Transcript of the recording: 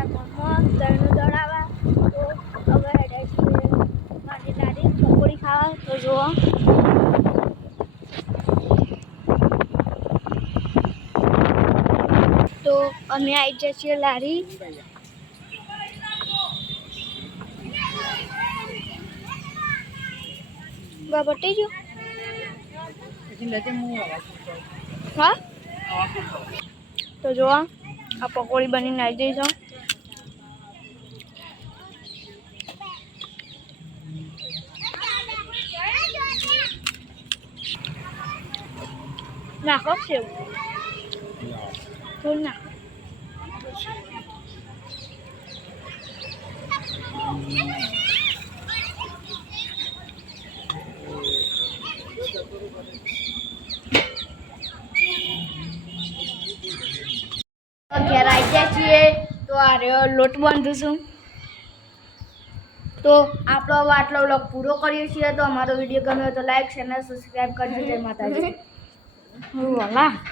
ગયા હતા ગામમાં દળાવા તો હવે હેડે છીએ મારી દાદી પકોડી ખાવા, તો જુઓ. તો અમે આવી જઈએ છીએ લારી. બરાબર જો હા? તો જોવા આ પકોડી બનીને આવી જઈ નાખો સેવ થોડું નાખો ઘેર આવી ગયા છીએ, તો આ રહ્યો લોટ બાંધીશું. તો આપણો આટલો વ્લોગ પૂરો કરીએ છીએ. તો અમારો વીડિયો ગમ્યો તો લાઈક ચેનલ સબસ્ક્રાઈબ કરજો. જય માતાજી. 录我啦。